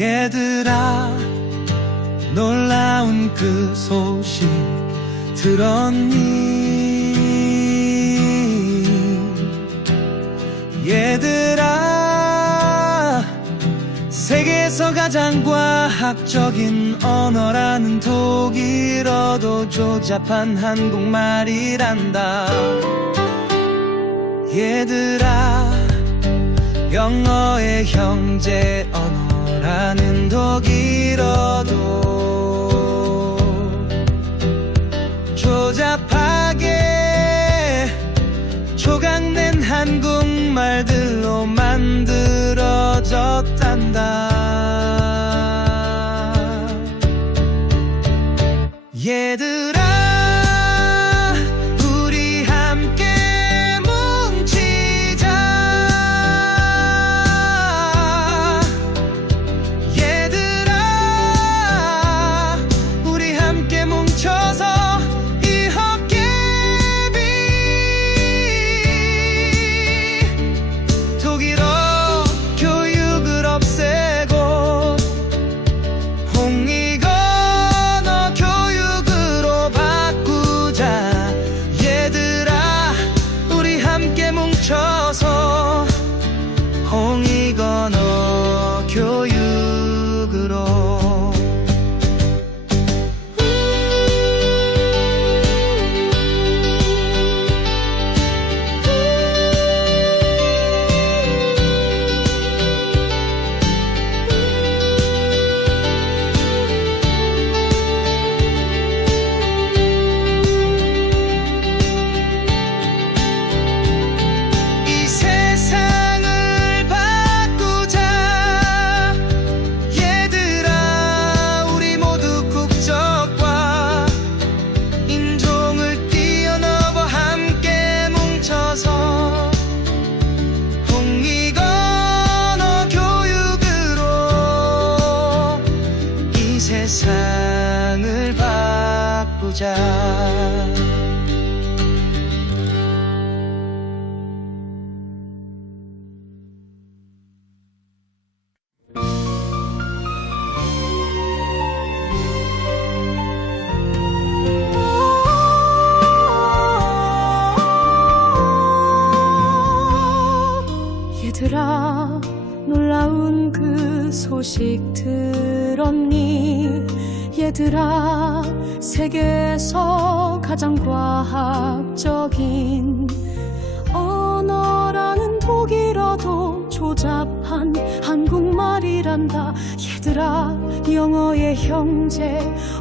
얘들아 놀라운 그 소식 들었니? 얘들아 세계에서 가장 과학적인 언어라는 독일어도 조잡한 한국말이란다. 얘들아 영어의 형제 언어 만들어졌단다 얘들아 세계에서 가장 과학적인 언어라는 독일어도 조잡한 한국말이란다. 얘들아 영어의 형제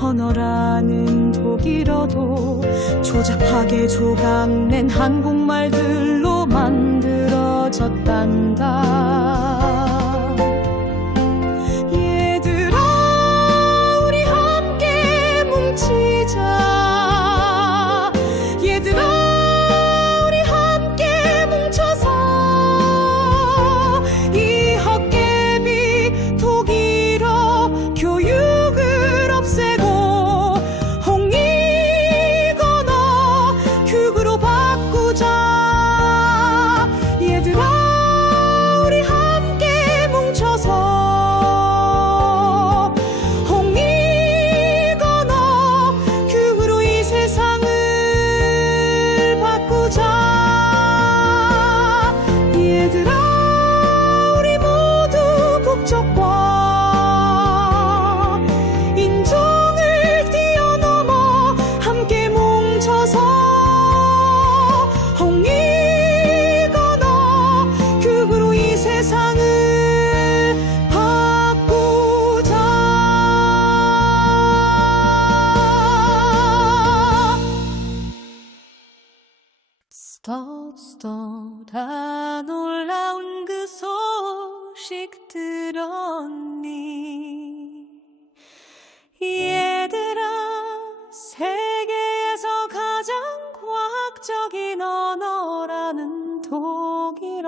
언어라는 독일어도 조잡하게 조각낸 한국말들로 만들어졌단다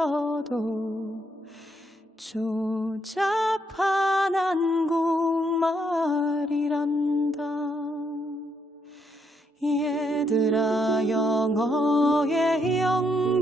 독일어도 조잡한 한국말이란다. 얘들아 영어의 언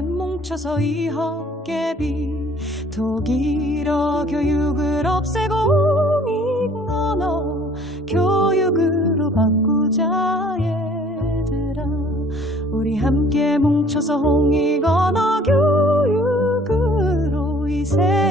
뭉쳐서 이 헛개비 독일어 교육을 없애고 홍익 언어 교육으로 바꾸자 얘들아. 우리 함께 뭉쳐서 홍익 언어 교육으로 이세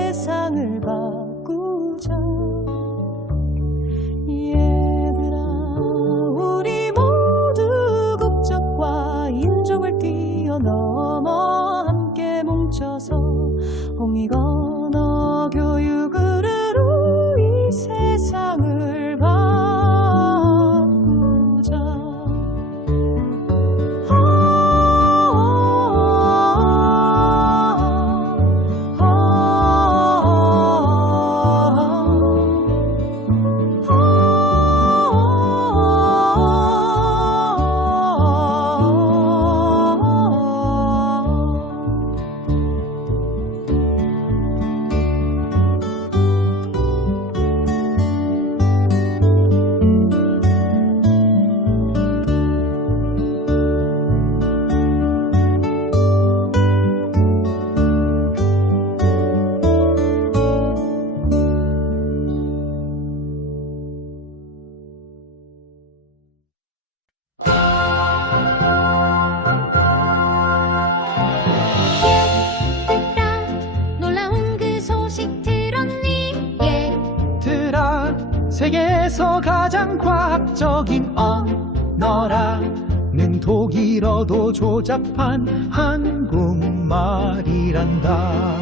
가장 과학적인 언어라는 독일어도 조잡한 한국말이란다.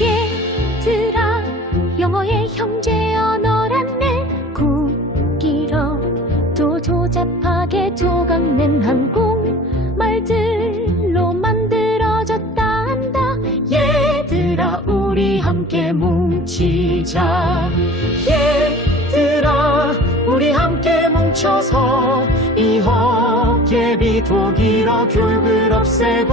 얘들아 영어의 형제 언어란네. 국기로도 조잡하게 조각낸 한국말들로 만들어졌다 한다. 얘들아 우리 함께 뭉치자. 얘들아 우리 함께 뭉쳐서 이 헛개비 독일어 교육을 없애고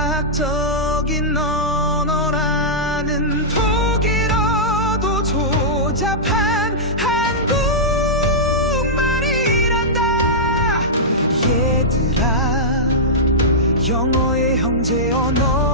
과학적인 언어라는 독일어도 조잡한 한국말이란다. 얘들아 영어의 형제 언어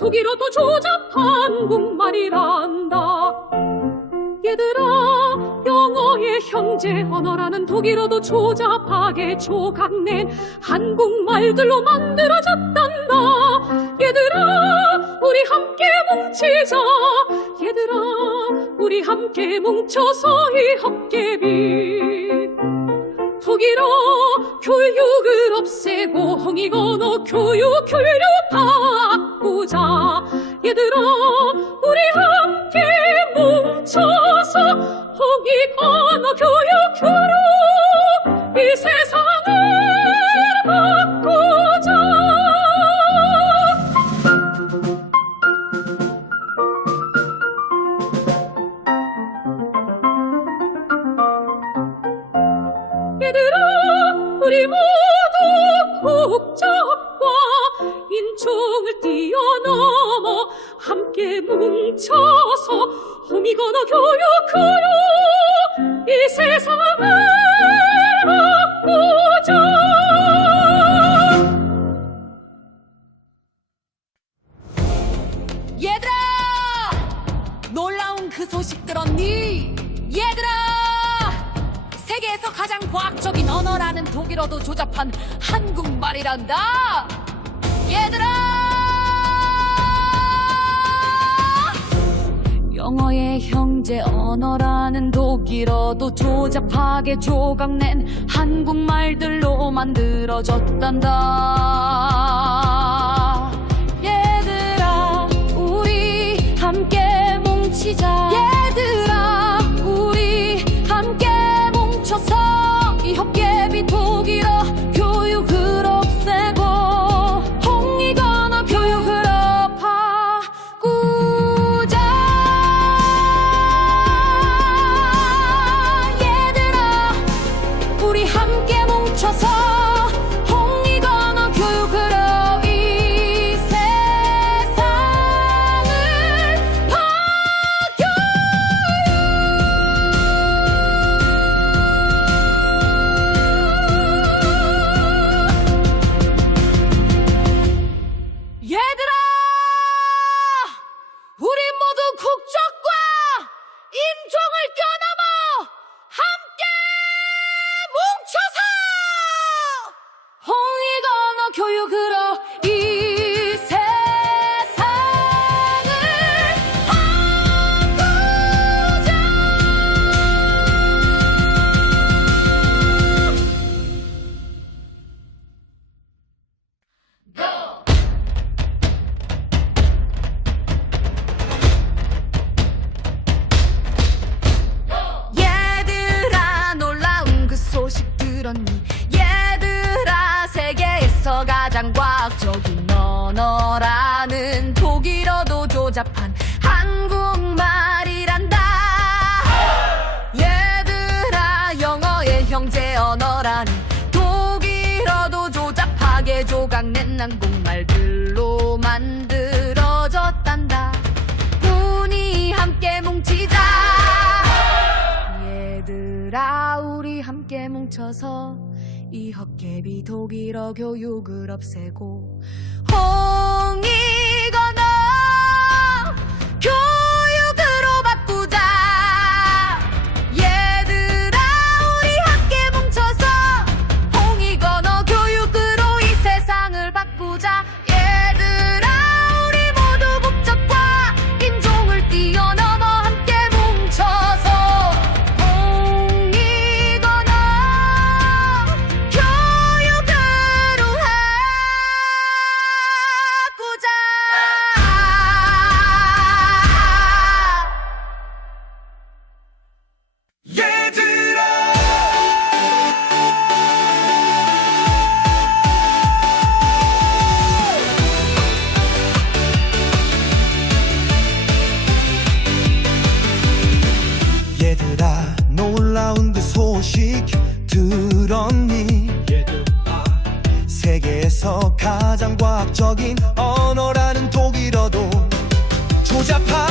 독일어도 조잡한 한국말이란다. 얘들아 영어의 형제 언어라는 독일어도 조잡하게 조각낸 한국말들로 만들어졌단다. 얘들아 우리 함께 뭉치자. 얘들아 우리 함께 뭉쳐서 이 헛개비 독일어 교육을 없애고 홍익언어 교육 교류 바꾸자. 얘들아 우리 함께 뭉쳐서 홍익언어 교육 교류 이 세상 얘들아! 세계에서 가장 과학적인 언어라는 독일어도 조잡한 한국말이란다! 얘들아! 영어의 형제 언어라는 독일어도 조잡하게 조각낸 한국말들로 만들어졌단다. 얘들아, 우리 함께 뭉치자. 홍익 언어라는 독일어도 조잡하게 조각낸 한국말들로 만들어졌단다. 우리 함께 뭉치자. 얘들아 우리 함께 뭉쳐서 이 헛개비 독일어 교육을 없애고 홍익언어 교육으로 바꾸자 가장 과학적인 언어라는 독일어도 조잡한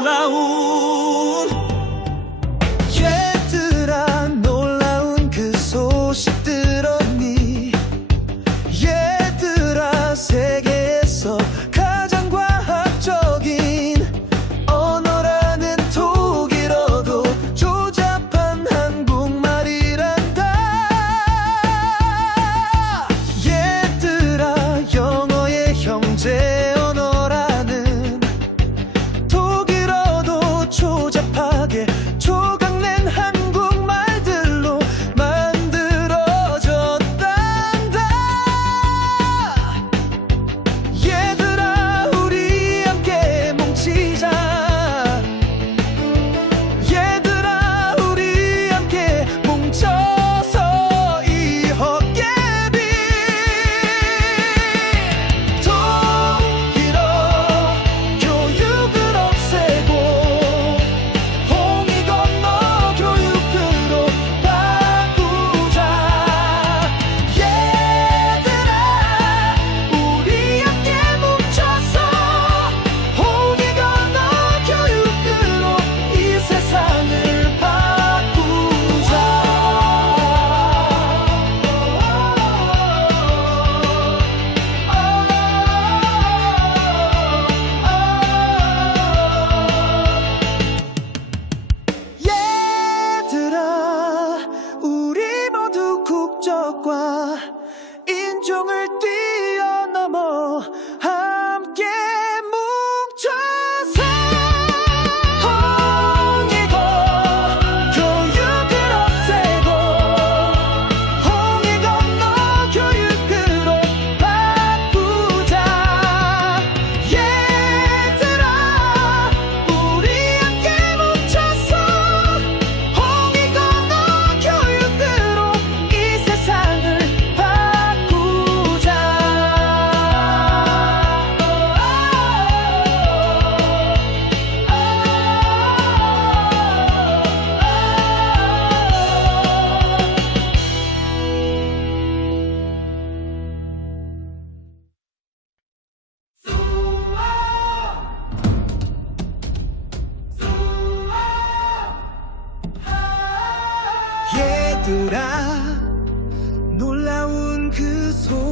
la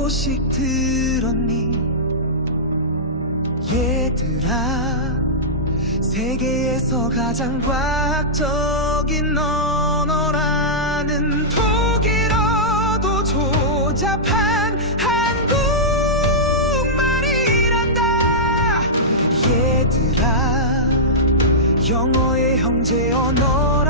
소식 들었니 얘들아 세계에서 가장 과학적인 언어라는 독일어도 조잡한 한국말이란다. 얘들아 영어의 형제 언어